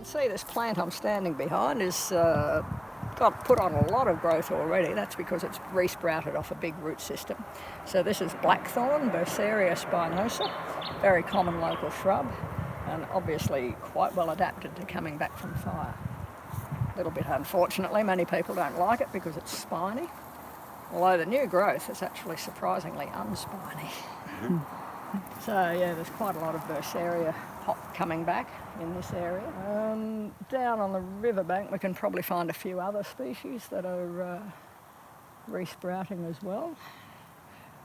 can see this plant I'm standing behind is got put on a lot of growth already. That's because it's resprouted off a big root system. So this is blackthorn, Botanist spinosa, very common local shrub, and obviously quite well adapted to coming back from fire. A little bit unfortunately, many people don't like it because it's spiny, although the new growth is actually surprisingly unspiny. So yeah, there's quite a lot of Botanist pop coming back in this area. Down on the riverbank we can probably find a few other species that are resprouting as well.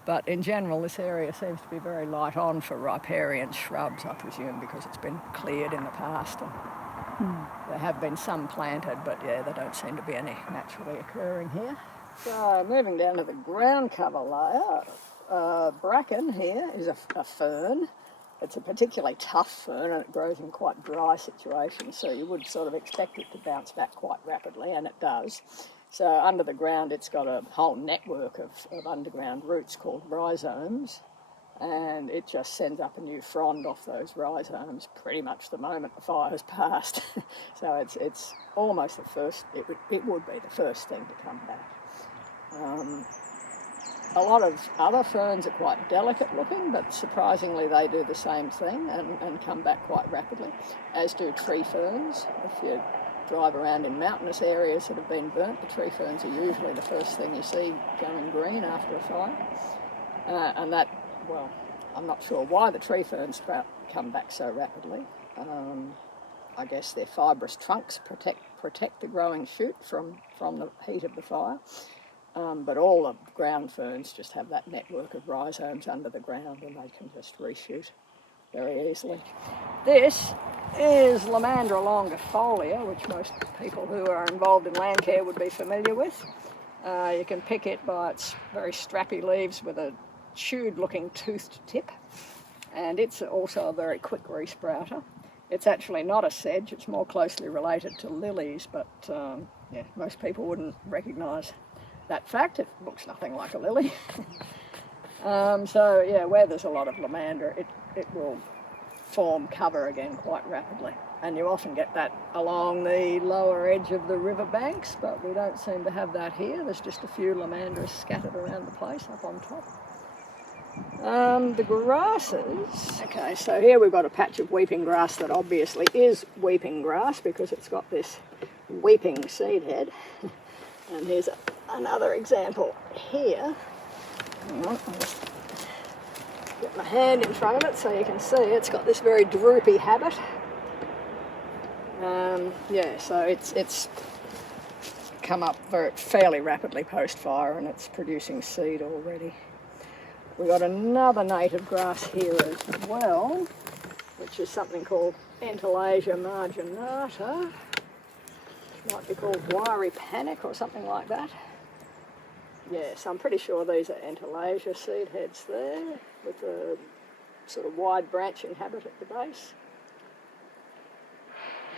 But in general this area seems to be very light on for riparian shrubs, I presume, because it's been cleared in the past. And there have been some planted, but yeah, there don't seem to be any naturally occurring here. So moving down to the ground cover layer, bracken here is a fern. It's a particularly tough fern and it grows in quite dry situations, so you would sort of expect it to bounce back quite rapidly, and it does. So under the ground it's got a whole network of underground roots called rhizomes, and it just sends up a new frond off those rhizomes pretty much the moment the fire's passed. So it's almost the first, it would be the first thing to come back. A lot of other ferns are quite delicate looking, but surprisingly they do the same thing and come back quite rapidly, as do tree ferns. If you drive around in mountainous areas that have been burnt, the tree ferns are usually the first thing you see going green after a fire. And that, well, I'm not sure why the tree ferns come back so rapidly. I guess their fibrous trunks protect the growing shoot from the heat of the fire. But all the ground ferns just have that network of rhizomes under the ground and they can just reshoot very easily. This is Lomandra longifolia, which most people who are involved in land care would be familiar with. You can pick it by its very strappy leaves with a chewed-looking toothed tip, and it's also a very quick resprouter. It's actually not a sedge, it's more closely related to lilies, but yeah, most people wouldn't recognise that fact. It looks nothing like a lily. So yeah, where there's a lot of lomandra, it will form cover again quite rapidly, and you often get that along the lower edge of the river banks, but we don't seem to have that here. There's just a few lomandras scattered around the place up on top. The grasses, okay, so here we've got a patch of weeping grass that obviously is weeping grass because it's got this weeping seed head. And here's another example here. I'll just get my hand in front of it so you can see it's got this very droopy habit. Yeah, so it's come up fairly rapidly post-fire and it's producing seed already. We've got another native grass here as well, which is something called Entalacea marginata. Might be called wiry panic or something like that. Yes, I'm pretty sure these are Entalacea seed heads there, with a sort of wide branching habit at the base.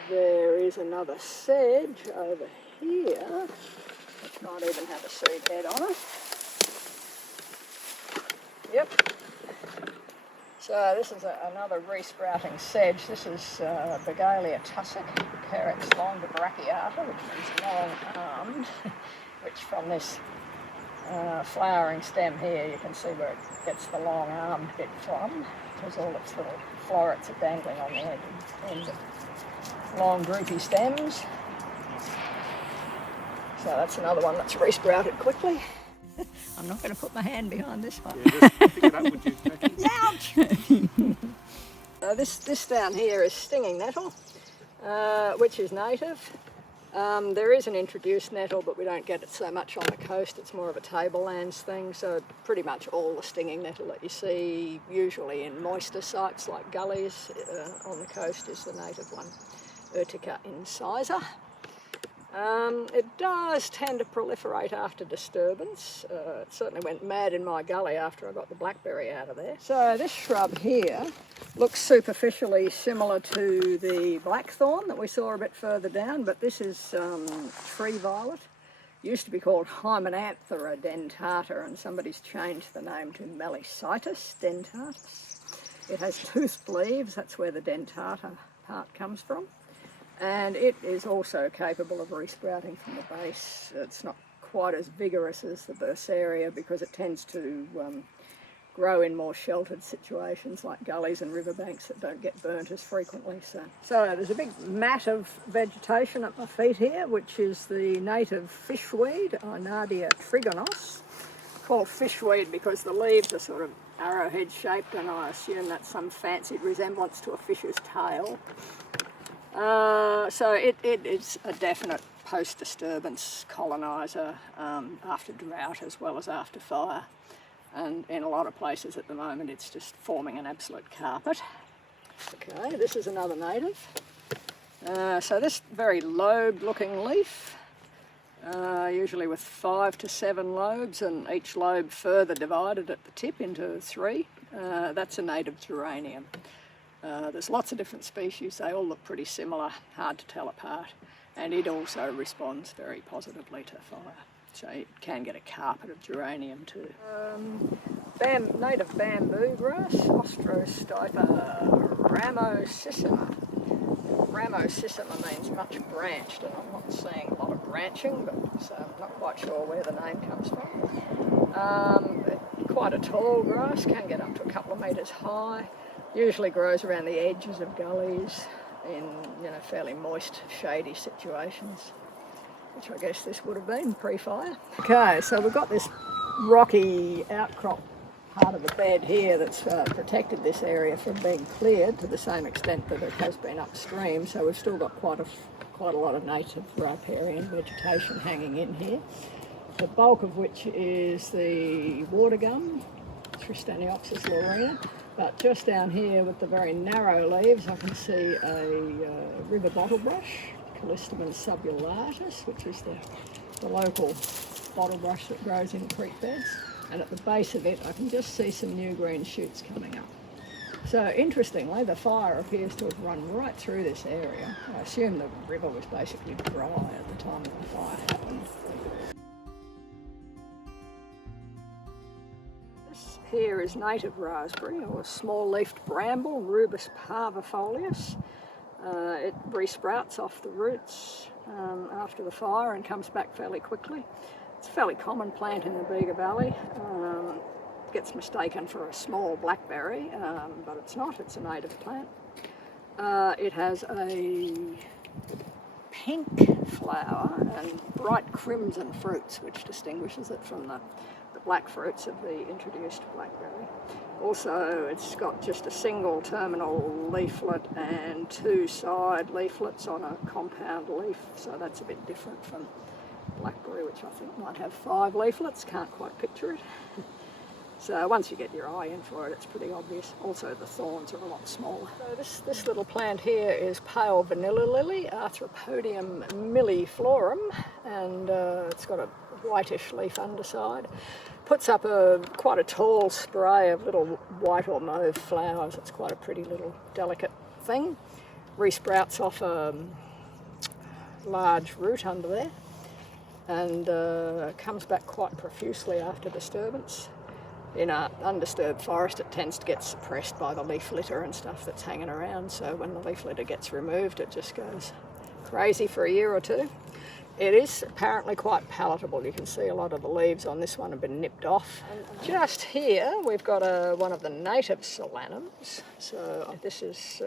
There is another sedge over here, which might even have a seed head on it. Yep. So this is another resprouting sedge. This is Begalia tussock, Carex longibracchiata, which means long-armed, which from this flowering stem here you can see where it gets the long-armed bit from, because all its little florets are dangling on the ends of long droopy stems. So that's another one that's resprouted quickly. I'm not going to put my hand behind this one. Yeah, just pick it up, would you? Ouch! So this down here is stinging nettle, which is native. There is an introduced nettle, but we don't get it so much on the coast. It's more of a tablelands thing, so pretty much all the stinging nettle that you see, usually in moister sites like gullies on the coast, is the native one, Urtica incisor. It does tend to proliferate after disturbance. It certainly went mad in my gully after I got the blackberry out of there. So this shrub here looks superficially similar to the blackthorn that we saw a bit further down, but this is tree violet. It used to be called Hymenanthera dentata, and somebody's changed the name to Melicitus dentatus. It has toothed leaves, that's where the dentata part comes from. and it is also capable of resprouting from the base. It's not quite as vigorous as the Berseria because it tends to grow in more sheltered situations like gullies and riverbanks that don't get burnt as frequently. So there's a big mat of vegetation at my feet here, which is the native fishweed, Inadia trigonos, called fishweed because the leaves are sort of arrowhead shaped, and I assume that's some fancied resemblance to a fish's tail. So it is a definite post-disturbance coloniser after drought as well as after fire. And in a lot of places at the moment it's just forming an absolute carpet. Okay, this is another native. So this very lobed looking leaf, usually with 5 to 7 lobes, and each lobe further divided at the tip into 3. That's a native geranium. There's lots of different species, they all look pretty similar, hard to tell apart, and it also responds very positively to fire. So you can get a carpet of geranium too. Native bamboo grass, Ostrostypa ramosissima. Ramosissima means much branched, and I'm not seeing a lot of branching, but so I'm not quite sure where the name comes from. Quite a tall grass, can get up to a couple of metres high. Usually grows around the edges of gullies in fairly moist, shady situations, which I guess this would have been pre-fire. Okay, so we've got this rocky outcrop part of the bed here that's protected this area from being cleared to the same extent that it has been upstream, so we've still got quite a lot of native riparian vegetation hanging in here, the bulk of which is the water gum, Tristaniopsis laurina. But just down here with the very narrow leaves I can see a river bottlebrush, Callistemon subulatus, which is the local bottlebrush that grows in creek beds, and at the base of it I can just see some new green shoots coming up. So interestingly, the fire appears to have run right through this area. I assume the river was basically dry at the time that the fire happened. This here is native raspberry, or small-leafed bramble, Rubus parvifolius. It resprouts off the roots after the fire and comes back fairly quickly. It's a fairly common plant in the Bega Valley. Gets mistaken for a small blackberry, but it's not, it's a native plant. It has a pink flower and bright crimson fruits, which distinguishes it from the black fruits of the introduced blackberry. Also, it's got just a single terminal leaflet and 2 side leaflets on a compound leaf, so that's a bit different from blackberry, which I think might have 5 leaflets, can't quite picture it. So once you get your eye in for it, it's pretty obvious. Also, the thorns are a lot smaller. So this little plant here is pale vanilla lily, Arthropodium milliflorum, and it's got a whitish leaf underside. Puts up quite a tall spray of little white or mauve flowers. It's quite a pretty little delicate thing. Resprouts off a large root under there, and comes back quite profusely after disturbance. In an undisturbed forest, it tends to get suppressed by the leaf litter and stuff that's hanging around, so when the leaf litter gets removed it just goes crazy for a year or two. It is apparently quite palatable. You can see a lot of the leaves on this one have been nipped off. And just here we've got one of the native solanums. So this is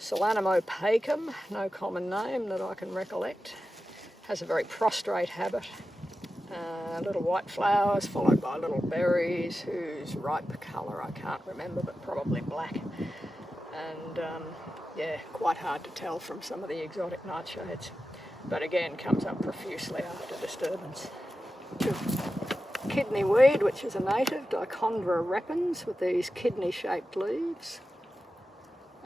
Solanum opacum, no common name that I can recollect. Has a very prostrate habit. Little white flowers followed by little berries whose ripe colour I can't remember, but probably black. And yeah, quite hard to tell from some of the exotic nightshades, but again comes up profusely after disturbance. Kidney weed, which is a native, Dichondra repens, with these kidney-shaped leaves,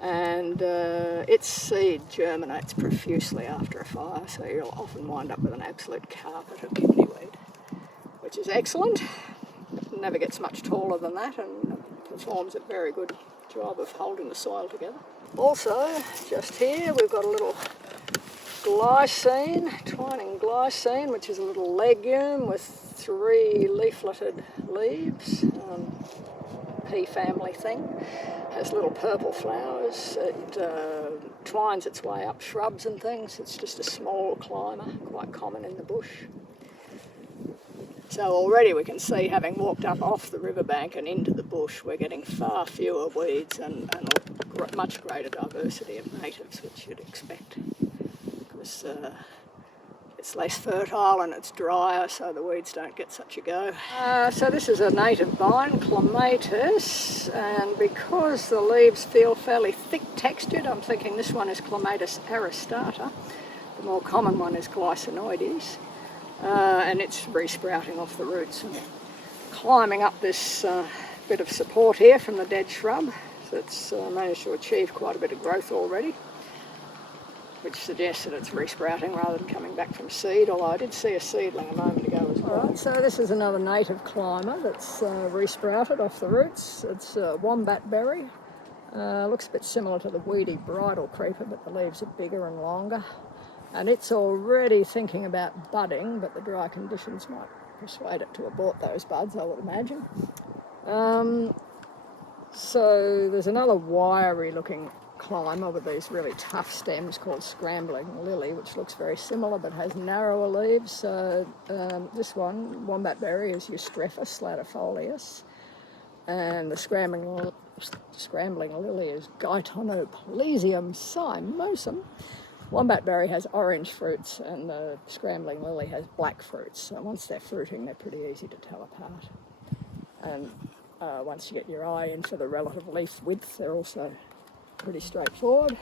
and its seed germinates profusely after a fire, so you'll often wind up with an absolute carpet of kidney weed, which is excellent. It never gets much taller than that and performs a very good job of holding the soil together. Also, just here we've got a little glycine, twining glycine, which is a little legume with 3 leafleted leaves. pea family thing. Has little purple flowers. It twines its way up shrubs and things. It's just a small climber, quite common in the bush. So already we can see, having walked up off the riverbank and into the bush, we're getting far fewer weeds and much greater diversity of natives, which you'd expect, because it's less fertile and it's drier, so the weeds don't get such a go. So this is a native vine, Clematis, and because the leaves feel fairly thick textured, I'm thinking this one is Clematis aristata. The more common one is Glycinoides. And it's resprouting off the roots and climbing up this bit of support here from the dead shrub. So it's managed to achieve quite a bit of growth already, which suggests that it's resprouting rather than coming back from seed, although I did see a seedling a moment ago as well. Right, so this is another native climber that's resprouted off the roots. It's wombat berry. Looks a bit similar to the weedy bridal creeper, but the leaves are bigger and longer. And it's already thinking about budding, but the dry conditions might persuade it to abort those buds, I would imagine. So there's another wiry looking climber with these really tough stems called scrambling lily, which looks very similar but has narrower leaves. So this one, wombat berry, is Eustrephus latifolius, and the scrambling lily is Guytonopalesium cymosum. Wombat berry has orange fruits and the scrambling lily has black fruits. So once they're fruiting, they're pretty easy to tell apart. And once you get your eye in for the relative leaf width, they're also pretty straightforward.